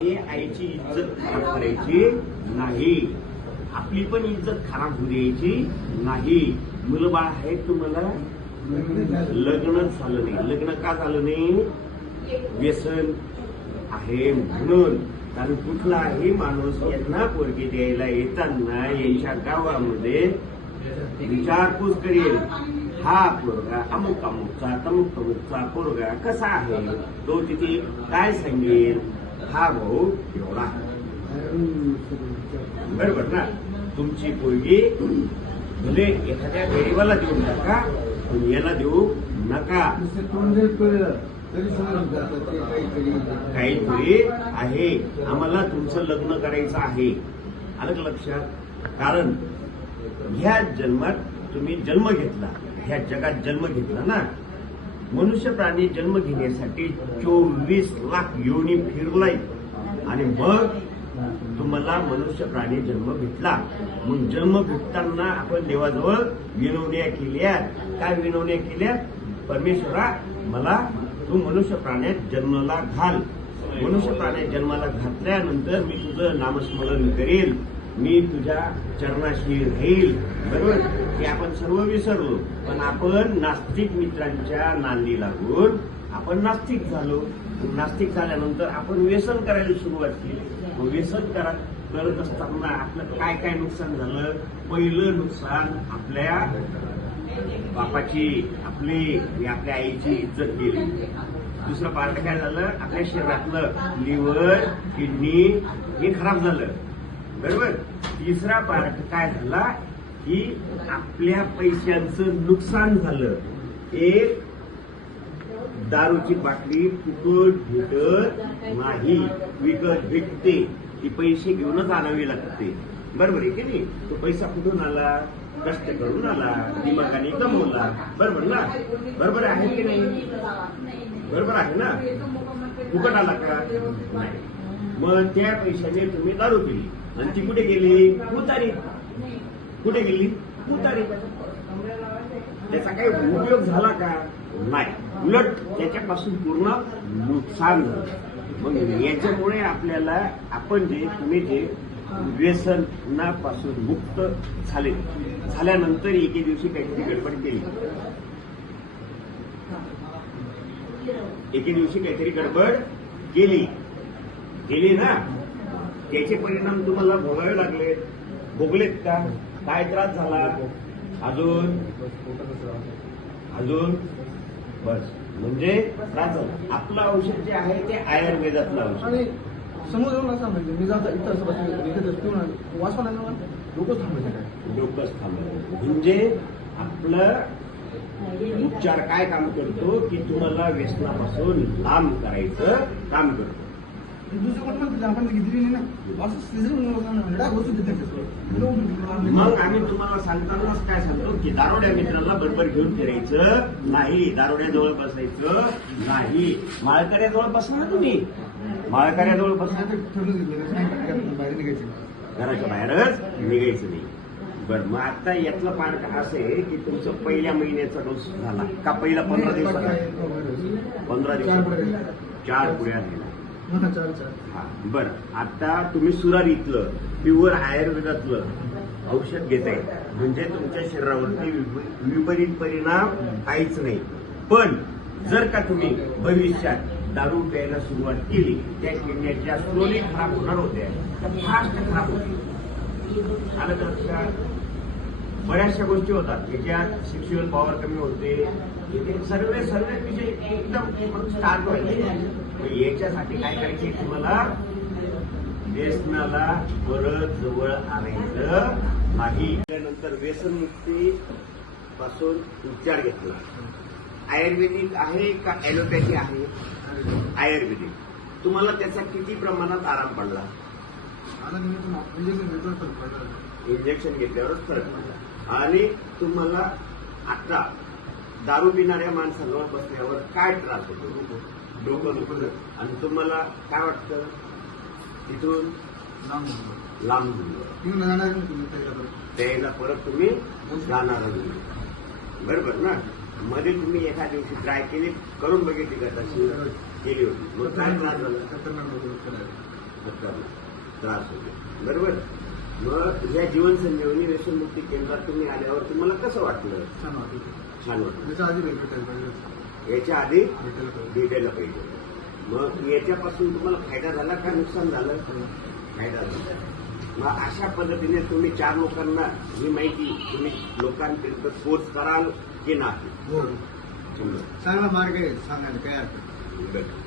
आईची इज्जत खराब करायची नाही, आपली पण इज्जत खराब होऊ द्यायची नाही. मुलं बाळ आहेत तुम्हाला, लग्नच झालं नाही. लग्न का झालं नाही? व्यसन आहे म्हणून. कारण कुठलाही माणूस यांना पोरगी द्यायला येताना यांच्या गावामध्ये विचारपूस करेल, हा पोरगा अमुक अमुकचा तमुक तमुकचा पोरगा कसा आहे, तो तिथे काय सांगेल, हा भाऊ एवढा. बरोबर ना? तुमची पोरगी भले एखाद्या गरीबाला देऊन टाका, पण याला देऊ नका. काहीतरी आहे, आम्हाला तुमचं लग्न करायचं आहे. आलं का लक्षात? कारण ह्या जन्मात तुम्ही जन्म घेतला, ह्या जगात जन्म घेतला ना. मनुष्य प्राणी जन्म घेण्यासाठी 24 लाख योनी फिरलाय आणि मग तुम्हाला मनुष्य प्राणी जन्म भेटला. मग जन्म भेटताना आपण देवाजवळ विनवण्या केल्या. काय विनवण्या केल्या? परमेश्वरा, मला तू मनुष्य प्राण्यात जन्माला घाल. मनुष्य प्राण्यात जन्माला घातल्यानंतर मी तुझं नामस्मरण करेल, मी तुझ्या चरणाशी राहील. बरोबर? हे आपण सर्व विसरलो, पण आपण नास्तिक मित्रांच्या नांदी लागून आपण नास्तिक झालो. नास्तिक झाल्यानंतर आपण व्यसन करायला सुरुवात केली. मग व्यसन करत असताना आपलं काय काय नुकसान झालं? पहिलं नुकसान, आपल्या बापाची, आपल्या आईची इज्जत गेली. दुसरं पार्ट काय झालं? आपल्या शरीरातलं लिव्हर, किडनी हे खराब झालं. बरोबर? तिसरा पार्ट काय झाला की आपल्या पैशांचं नुकसान झालं. एक दारूची बाटली फुकट भेटत नाही, विकत भेटते. ती पैसे घेऊनच आणावी लागते. बरोबर आहे की नाही? तो पैसा कुठून आला? कष्ट करून आला, दिमागाने कमवला. बरोबर ना? बरोबर आहे की नाही? बरोबर आहे ना? फुकट आला का? नाही. मग त्या पैशाने तुम्ही दारू पिली आणि ती कुठे गेली? उतारी. कुठे गेली? उतारी. त्याचा काही उपयोग झाला का? नाही. उलट त्याच्यापासून पूर्ण नुकसान झालं. मग याच्यामुळे आपल्याला तुम्ही जे व्यसनापासून मुक्त झाल्यानंतर एके दिवशी काहीतरी गडबड केली. एके दिवशी काहीतरी गडबड केली ना, त्याचे परिणाम तुम्हाला भोगावे लागले. भोगलेत का? काय त्रास झाला? अजून बस, म्हणजे त्रास झाला. आपलं औषध जे आहे ते आयुर्वेदातलं औषध. समोर येऊन असं म्हणजे मी जाता इथं वाचवा डोकंच थांबायचं काय? डोकंच थांबलं म्हणजे आपलं उपचार काय काम करतो की तुम्हाला व्यसनापासून लांब करायचं काम करतो. दुसरं कोण म्हणतो आपण घेतली नाही ना, असं मग आम्ही तुम्हाला सांगतानाच काय सांगतो की दारोड्या मित्रांना बरोबर घेऊन फिरायचं नाही, दारोड्याजवळ बसायचं नाही. माळकऱ्याजवळ बसा ना तुम्ही, माळकऱ्याजवळ बसा, बाहेर निघायचं, घराच्या बाहेरच निघायचं नाही. बरं, मग आता यातलं पार्ट असं आहे की तुमचं पहिल्या महिन्याचा डोस झाला का? पहिला 15 दिवसाचा? 15 दिवसात 4 पुड्या दिल्या. हा, बरं. आता तुम्ही सुरारीतलं प्युअर आयुर्वेदातलं औषध घेताय म्हणजे तुमच्या शरीरावरती विपरीत परिणाम काहीच नाही. पण जर का तुम्ही भविष्यात दारू प्यायला सुरुवात केली, त्या किडन्या स्लोली खराब होणार होत्या, त्या फास्ट खराब होतील. आलं लक्षात? बऱ्याचशा गोष्टी होतात त्याच्यात. सेक्शुअल पॉवर कमी होते, सर्व विषय एकदम स्टार्ट व्हायचे. याच्यासाठी काय करायचे? तुम्हाला व्यसनाला परत जवळ आणायचं नाही. त्यानंतर व्यसनमुक्ती पासून उपचार घेतला. आयुर्वेदिक आहे का ॲलोपॅथी आहे? आयुर्वेदिक. तुम्हाला त्याचा किती प्रमाणात आराम पडला? इंजेक्शन घेतल्यावरच फरक पडला. आणि तुम्हाला आता दारू पिणाऱ्या माणसांवर बसल्यावर काय त्रास होतो? डोकं दुखत. आणि तुम्हाला काय वाटतं? तिथून लांब त्याला परत तुम्ही जाणार. बरोबर ना? मध्ये तुम्ही एका दिवशी ट्राय केली, करून बघितली का? तशी केली होती. मग काय त्रास झाला? त्रास होतो. बरोबर. मग ह्या जीवन संजीवनी व्यसनमुक्ती केंद्रात तुम्ही आल्यावर तुम्हाला कसं वाटलं? छान वाटतं. छान वाटलं. त्याच्या आधी भेटायला पाहिजे. याच्या आधी भेटायला पाहिजे. भेटायला पाहिजे. मग याच्यापासून तुम्हाला फायदा झाला का नुकसान झालं? फायदा झाला. मग अशा पद्धतीने तुम्ही 4 लोकांना ही माहिती तुम्ही लोकांपर्यंत पोच कराल की नाही? हो. समजा. चांगला मार्ग आहे सांगायला काय हरकत नाही. बरं.